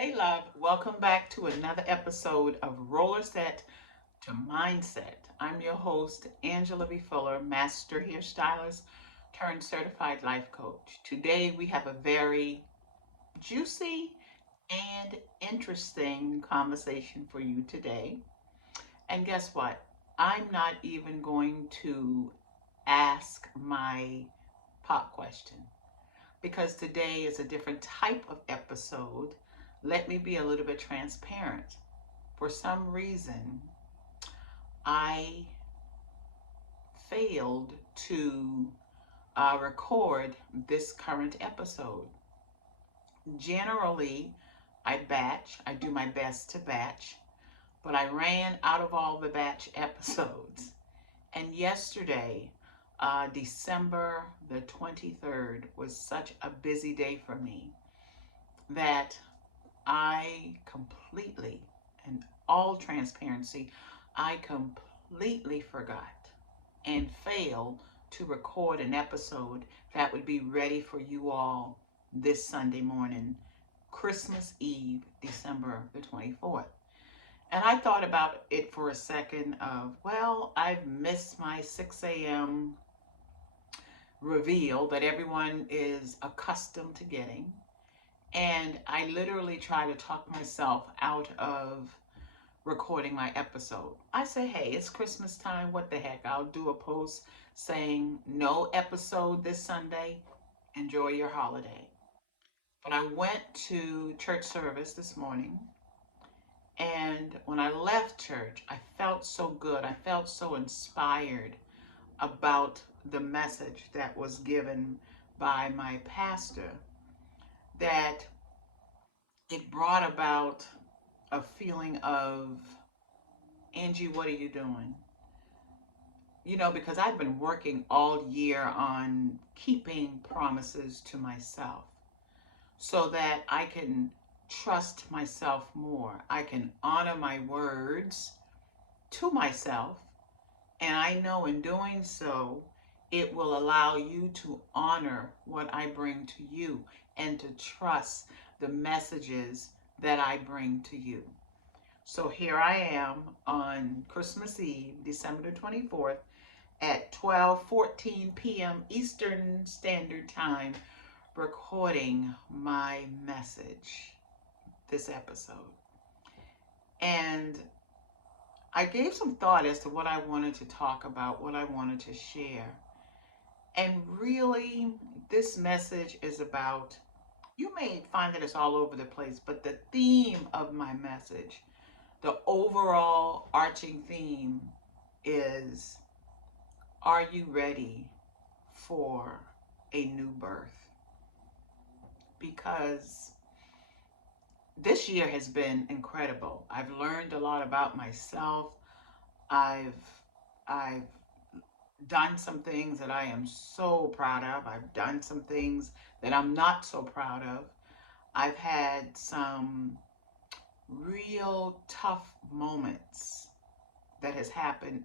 Hey, love, welcome back to another episode of Rollerset to Mindset. I'm your host, Angela B. Fuller, master hairstylist turned certified life coach. Today, we have a very juicy and interesting conversation for you today. And guess what? I'm not even going to ask my pop question because today is a different type of episode. Let me be a little bit transparent. For some reason, I failed to record this current episode. Generally, I do my best to batch, but I ran out of all the batch episodes. And yesterday, December the 23rd, was such a busy day for me that I completely, in all transparency, I completely forgot and failed to record an episode that would be ready for you all this Sunday morning, Christmas Eve, December the 24th. And I thought about it for a second of, well, I've missed my 6 a.m. reveal that everyone is accustomed to getting. And I literally try to talk myself out of recording my episode. I say, hey, it's Christmas time. What the heck? I'll do a post saying no episode this Sunday. Enjoy your holiday. But I went to church service this morning. And when I left church, I felt so good. I felt so inspired about the message that was given by my pastor that it brought about a feeling of, Angie, what are you doing? Because I've been working all year on keeping promises to myself so that I can trust myself more. I can honor my words to myself. And I know in doing so, it will allow you to honor what I bring to you and to trust the messages that I bring to you. So here I am on Christmas Eve, December the 24th, at 12:14 p.m. Eastern Standard Time, recording my message, this episode. And I gave some thought as to what I wanted to talk about, what I wanted to share. And really, this message is about, you may find that it's all over the place, but the theme of my message, the overall arching theme is, are you ready for a new birth? Because this year has been incredible. I've learned a lot about myself. I've I've done some things that I am so proud of. I've done some things that I'm not so proud of. I've had some real tough moments that has happened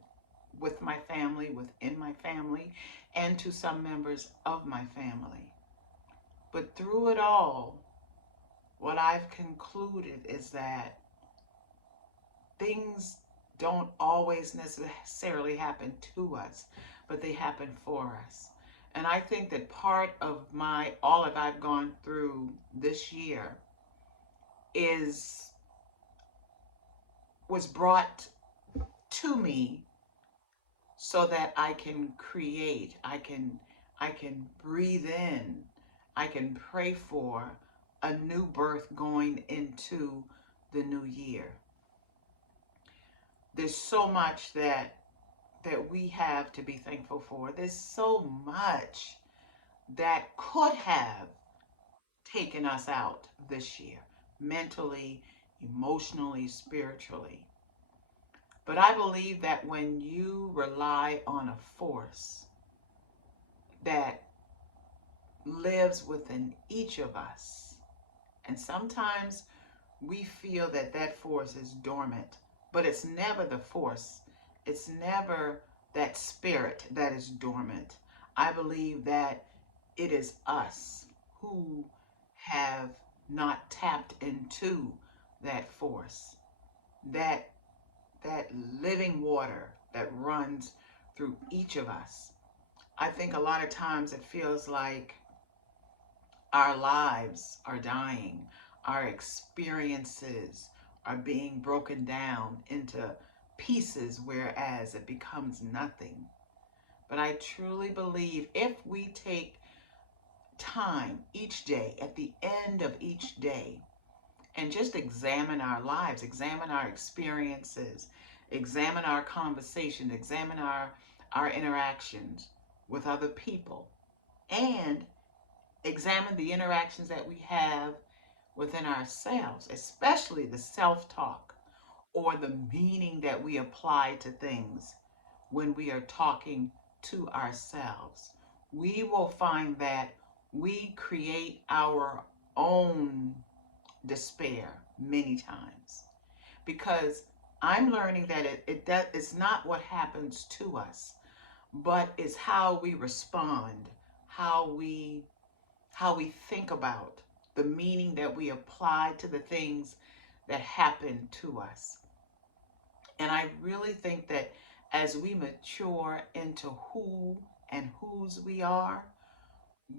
with my family, within my family, and to some members of my family. But through it all, what I've concluded is that things don't always necessarily happen to us, but they happen for us. And I think that part of all that I've gone through this year is was brought to me so that I can create, I can breathe in, I can pray for a new birth going into the new year. There's so much that we have to be thankful for. There's so much that could have taken us out this year, mentally, emotionally, spiritually. But I believe that when you rely on a force that lives within each of us, and sometimes we feel that that force is dormant, but it's never the force. It's never that spirit that is dormant. I believe that it is us who have not tapped into that force, that that living water that runs through each of us. I think a lot of times it feels like our lives are dying, our experiences are being broken down into pieces, whereas it becomes nothing. But I truly believe if we take time each day, at the end of each day, and just examine our lives, examine our experiences, examine our conversations, examine our interactions with other people, and examine the interactions that we have within ourselves, especially the self talk or the meaning that we apply to things when we are talking to ourselves. We will find that we create our own despair many times because I'm learning that it's not what happens to us, but it's how we respond, how we how we think about the meaning that we apply to the things that happen to us. And I really think that as we mature into who and whose we are,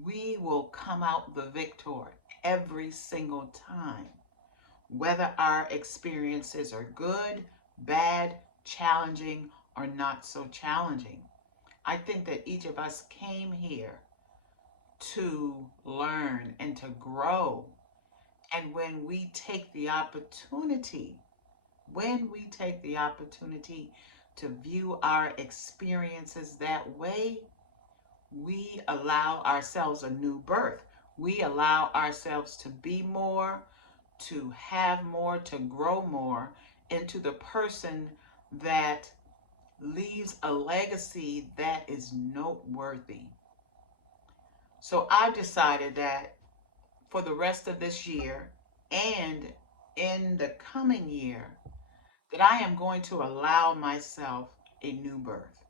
we will come out the victor every single time, whether our experiences are good, bad, challenging, or not so challenging. I think that each of us came here to learn and to grow. And when we take the opportunity to view our experiences that way, we allow ourselves a new birth. We allow ourselves to be more, to have more, to grow more into the person that leaves a legacy that is noteworthy. So I've decided that for the rest of this year and in the coming year, that I am going to allow myself a new birth.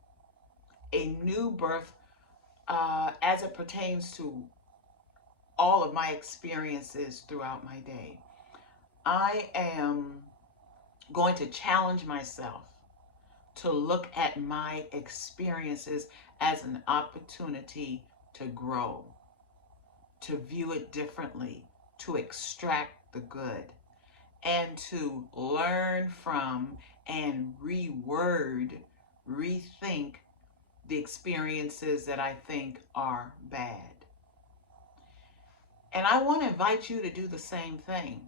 A new birth as it pertains to all of my experiences throughout my day. I am going to challenge myself to look at my experiences as an opportunity to grow, to view it differently, to extract the good, and to learn from and rethink the experiences that I think are bad. And I want to invite you to do the same thing.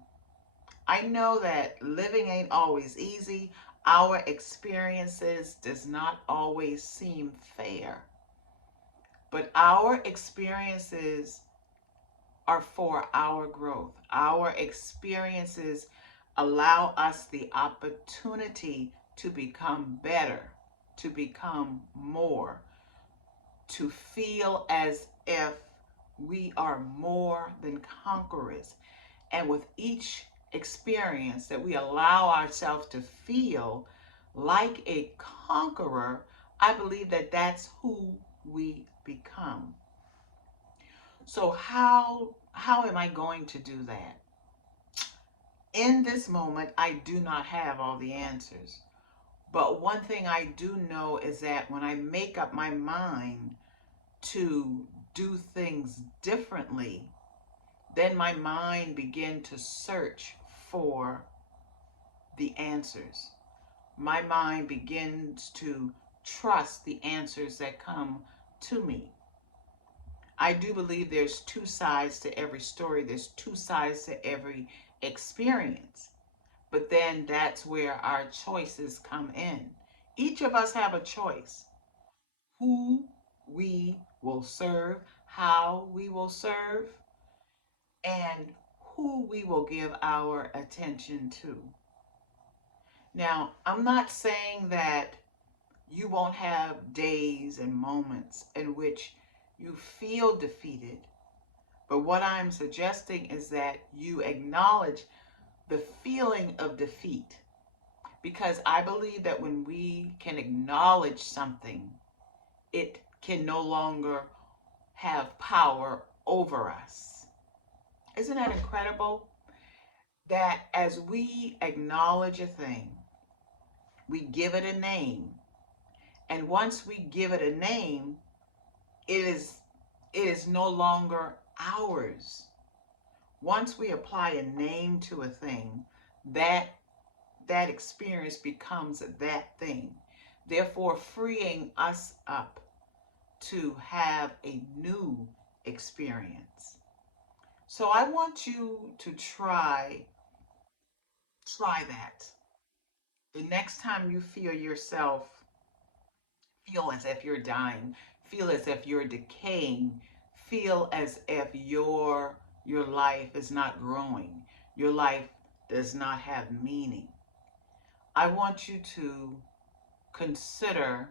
I know that living ain't always easy. Our experiences does not always seem fair. But our experiences are for our growth. Our experiences allow us the opportunity to become better, to become more, to feel as if we are more than conquerors. And with each experience that we allow ourselves to feel like a conqueror, I believe that that's who we become. So how am I going to do that? In this moment, I do not have all the answers. But one thing I do know is that when I make up my mind to do things differently, then my mind begin to search for the answers. My mind begins to trust the answers that come to me. I do believe there's two sides to every story. There's two sides to every experience. But then that's where our choices come in. Each of us have a choice. Who we will serve, how we will serve, and who we will give our attention to. Now, I'm not saying that you won't have days and moments in which you feel defeated, but what I'm suggesting is that you acknowledge the feeling of defeat, because I believe that when we can acknowledge something, it can no longer have power over us. Isn't that incredible? That as we acknowledge a thing, we give it a name. And once we give it a name, it is no longer ours. Once we apply a name to a thing, that that experience becomes that thing, therefore freeing us up to have a new experience. So I want you to try that. The next time you feel yourself feel as if you're dying, feel as if you're decaying, feel as if your life is not growing, your life does not have meaning. I want you to consider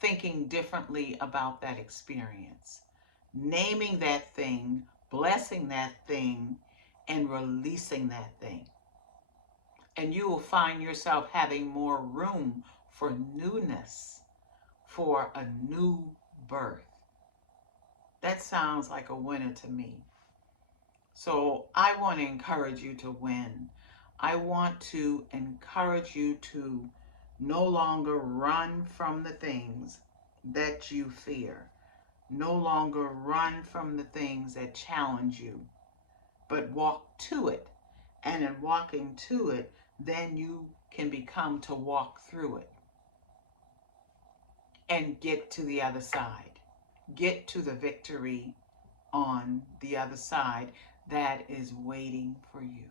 thinking differently about that experience, naming that thing, blessing that thing, and releasing that thing. And you will find yourself having more room for newness, for a new birth. That sounds like a winner to me. So I want to encourage you to win. I want to encourage you to no longer run from the things that you fear, no longer run from the things that challenge you, but walk to it. And in walking to it, then you can become to walk through it and get to the other side. Get to the victory on the other side that is waiting for you.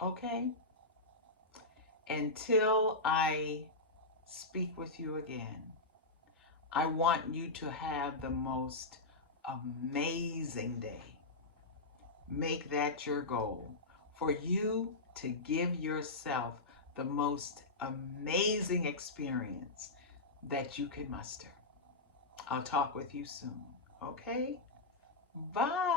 Okay? Until I speak with you again, I want you to have the most amazing day. Make that your goal, for you to give yourself the most amazing experience that you can muster. I'll talk with you soon. Okay? Bye.